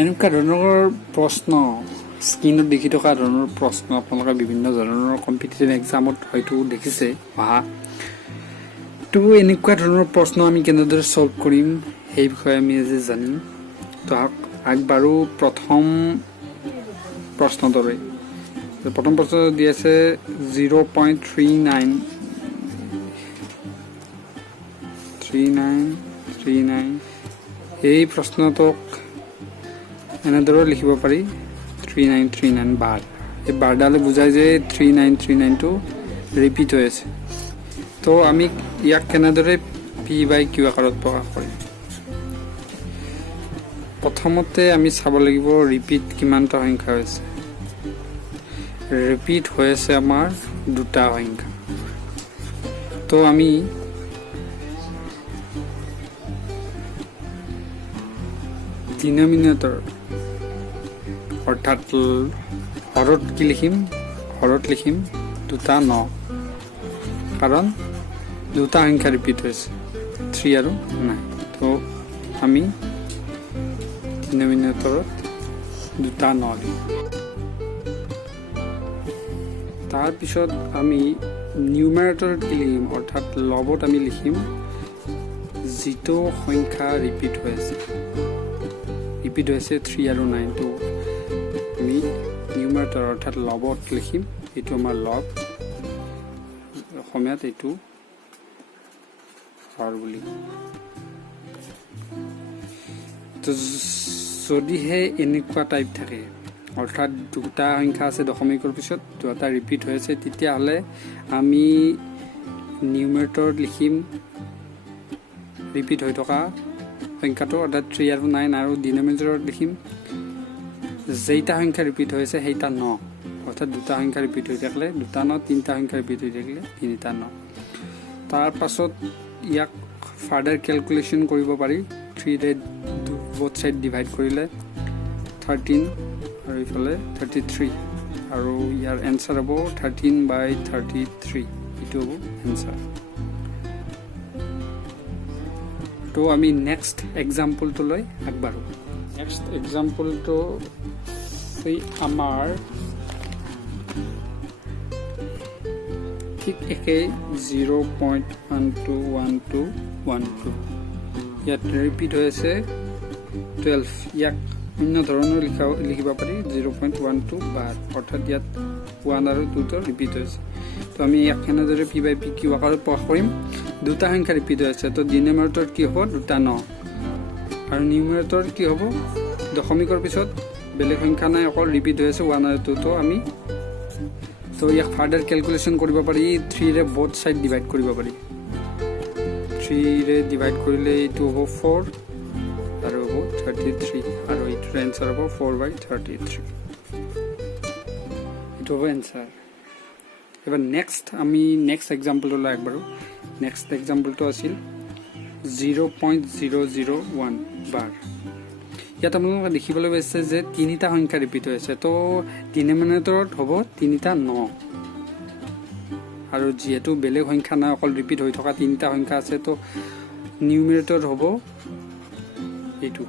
এনেকুৱা ধৰণৰ প্ৰশ্ন স্ক্ৰীনত দেখি থকা ধৰণৰ প্ৰশ্ন আপোনালোকে বিভিন্ন ধৰণৰ কম্পিটিটিভ এক্সামত হয়তো দেখিছে অহা। তো এনেকুৱা ধৰণৰ প্ৰশ্ন আমি কেনেদৰে সলভ কৰিম সেই বিষয়ে আমি আজি জানিম। তো আগবাৰো প্ৰথম প্ৰশ্নটোৰে প্ৰথম প্ৰশ্ন দি আছে 0.39 এই প্ৰশ্নটোক এনেদৰে লিখিব পাৰি 3939 বাৰ। এই বাৰডালে বুজায় যে 3939টো ৰিপিট হৈ আছে। তো আমি ইয়াক কেনেদৰে P/Q আকাৰত প্ৰকাশ কৰিম। প্ৰথমতে আমি চাব লাগিব ৰিপিট কিমানটা সংখ্যা হৈছে। ৰিপিট হৈ আছে আমাৰ দুটা সংখ্যা। তো আমি ডিনমিনেটৰ অৰ্থাৎ হৰত কি লিখিম, হৰত লিখিম দুটা 9, কাৰণ দুটা সংখ্যা ৰিপিট হৈছে 3 আৰু 9। তো আমি ডিনমিনেটৰত দুটা 9 লিখিম। তাৰপিছত আমি নিউমাৰেটৰত কি লিখিম, অৰ্থাৎ লবত আমি লিখিম যিটো সংখ্যা ৰিপিট হৈ আছে 3 আৰু 9। তো আমি নিউমাৰেটৰ অৰ্থাৎ লবত লিখিম, এইটো আমাৰ লব, অসমীয়াত এইটো হৰ বুলি। তো যদিহে এনেকুৱা টাইপ থাকে, অৰ্থাৎ দুটা সংখ্যা আছে দশমিকৰ পিছত দুটা ৰিপিট হৈ আছে, তেতিয়াহ'লে আমি নিউমাৰেটৰত লিখিম ৰিপিট হৈ থকা সংখ্যাটো অৰ্থাৎ 3 আৰু 9, আৰু ডিনমিনেটৰত লিখিম যেইটা সংখ্যা ৰিপিট হৈছে সেইটা 9, অৰ্থাৎ দুটা সংখ্যা ৰিপিট হৈ থাকিলে দুটা 9, তিনিটা সংখ্যা ৰিপিট হৈ থাকিলে তিনিটা 9। তাৰ পাছত ইয়াক ফাৰ্ডাৰ কেলকুলেশ্যন কৰিব পাৰি। 3ৰে বোথ ছাইড ডিভাইড কৰিলে 13 আৰু ইফালে 33, আৰু ইয়াৰ এনচাৰ হ'ব 13/33, এইটো হ'ব এনচাৰ। তো আমি নেক্সট এক্সাম্পলটোলৈ আগবাঢ়োঁ। নেক্সট এক্সাম্পলটো আমাৰ ঠিক একেই 0.121212, ইয়াত ৰিপিট হৈ আছে 12। ইয়াক অন্য ধৰণৰ লিখিব পাৰি 0.12 বাৰ, অৰ্থাৎ ইয়াত 1 আৰু 2 ৰিপিট হৈছে। তো আমি ইয়াক কেনেদৰে P/Q আকাৰত প্ৰকাশ কৰিম। দুটা সংখ্যা ৰিপিট হৈ আছে, তো ডিনমিনেটৰত কি হ'ব দুটা 9, আৰু নিউমাৰেটৰত কি হ'ব দশমিকৰ পিছত বেলেগ সংখ্যা নাই, অকল ৰিপিট হৈ আছে 1 আৰু 2। তো ইয়াক ফাৰ্ডাৰ কেলকুলেশ্যন কৰিব পাৰি। 3ৰে বোথ ছাইড ডিভাইড কৰিব পাৰি। 3ৰে ডিভাইড কৰিলে এইটো হ'ব 4 আৰু হ'ব 33, আৰু এইটোৰ এনচাৰ হ'ব 4/33, এইটো হ'ব এনচাৰ। এবাৰ আমি নেক্সট এক্সাম্পললৈ আগবাঢ়োঁ। নেক্সট এক্সাম্পলটো আছিল 0.001 বাৰ। ইয়াত আপোনালোকে দেখিবলৈ পাইছে যে তিনিটা সংখ্যা ৰিপিট হৈ আছে। তো ডিনমিনেটৰত হ'ব তিনিটা 9, আৰু যিহেতু বেলেগ সংখ্যা নাই, অকল ৰিপিট হৈ থকা তিনিটা সংখ্যা আছে, তো নিউমাৰেটৰত হ'ব এইটো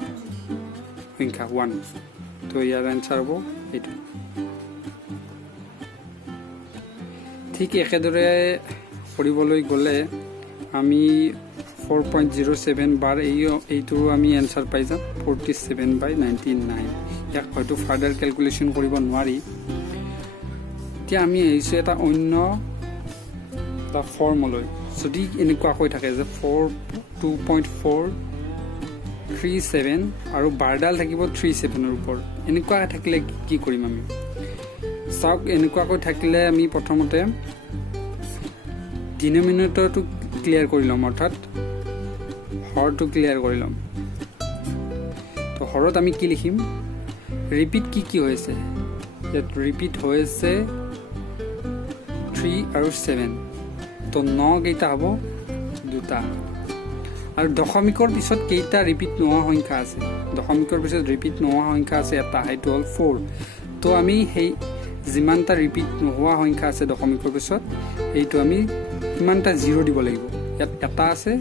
সংখ্যা 1। তো ইয়াৰ এনচাৰ হ'ব এইটো। ঠিক একেদৰে কৰিবলৈ গ'লে আমি 4.07 বাৰ এইটো আমি এনচাৰ পাই যাম 47/99। ইয়াক হয়তো ফাৰ্ডাৰ কেলকুলেশ্যন কৰিব নোৱাৰি। এতিয়া আমি আহিছোঁ এটা অন্য ফৰ্মলৈ। যদি এনেকুৱাকৈ থাকে যে 2.437 আৰু বাৰডাল থাকিব 37ৰ ওপৰত, এনেকুৱা থাকিলে কি কৰিম আমি চাওক। এনেকুৱাকৈ থাকিলে আমি প্ৰথমতে ডিনমিনেটৰটো ক্লিয়াৰ কৰি ল'ম, অৰ্থাৎ হৰটো ক্লিয়াৰ কৰি ল'ম। তো হৰত আমি কি লিখিম, ৰিপিট কি হৈছে, ইয়াত ৰিপিট হৈ আছে 3 আৰু 7। তো 9 কেইটা হ'ব দুটা, আৰু দশমিকৰ পিছত কেইটা ৰিপিট নোহোৱা সংখ্যা আছে, দশমিকৰ পিছত ৰিপিট নোহোৱা সংখ্যা আছে এটা, সেইটো হ'ল 4। তো আমি সেই যিমানটা ৰিপিট নোহোৱা সংখ্যা আছে দশমিকৰ পিছত, এইটো আমি কিমানটা 0 দিব লাগিব। ইয়াত এটা আছে,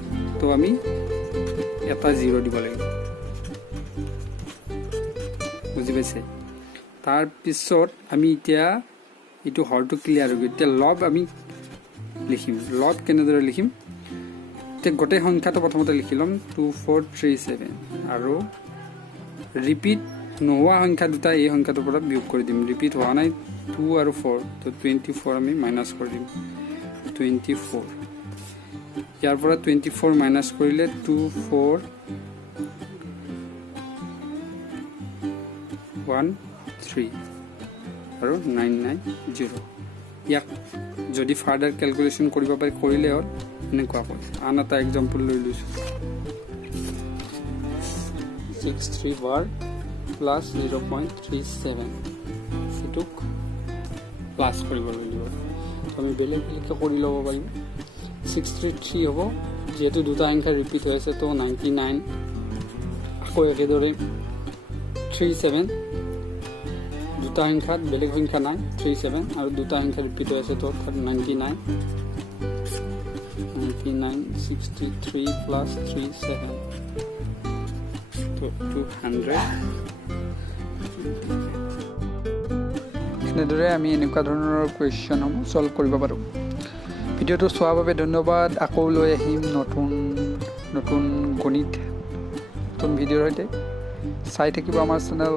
তো আমি এটা 0 দিব লাগিব। বুজি পাইছে তাৰ পিছত আমি এতিয়া এইটো হৰটো ক্লিয়াৰ হৈ গ'ল এতিয়া লব আমি লিখিম লব কেনেদৰে লিখিম এতিয়া গোটেই সংখ্যাটো প্ৰথমতে লিখি ল'ম 2437 আৰু ৰিপিট নোহোৱা সংখ্যা দুটা এই সংখ্যাটোৰ পৰা বিয়োগ কৰি দিম ৰিপিট হোৱা নাই 2 আৰু 4 তো 24 আমি মাইনাছ কৰি দিম 24 ইয়াৰ পৰা 24 মাইনাছ কৰিলে 24 1 3 আৰু 990 ইয়াক যদি ফাৰ্দাৰ ক্যালকুলেশন কৰিব পাৰি কৰিলে হ'ল এনেকুৱা হয় আন এটা এক্সাম্পল লৈ লৈছো 63 bar plus 0.37 সেটুক প্লাস কৰিব লাগিব তো আমি বেলেগ বেলেগকৈ কৰি ল'ব পাৰিম 633 হ'ব যেহেতু দুটা সংখ্যা ৰিপিট হৈ আছে তো 99 আকৌ একেদৰে 37 দুটা সংখ্যাত বেলেগ সংখ্যা নাই 37 আৰু দুটা সংখ্যা ৰিপিট হৈ আছে তো 99 63 plus 37 to 200 এনেদৰে আমি এনেকুৱা ধৰণৰ কুৱেশ্যনসমূহ সলভ কৰিব পাৰোঁ ভিডিঅ'টো চোৱাৰ বাবে ধন্যবাদ আকৌ লৈ আহিম নতুন গণিত নতুন ভিডিঅ'ৰ সৈতে চাই থাকিব আমাৰ চেনেল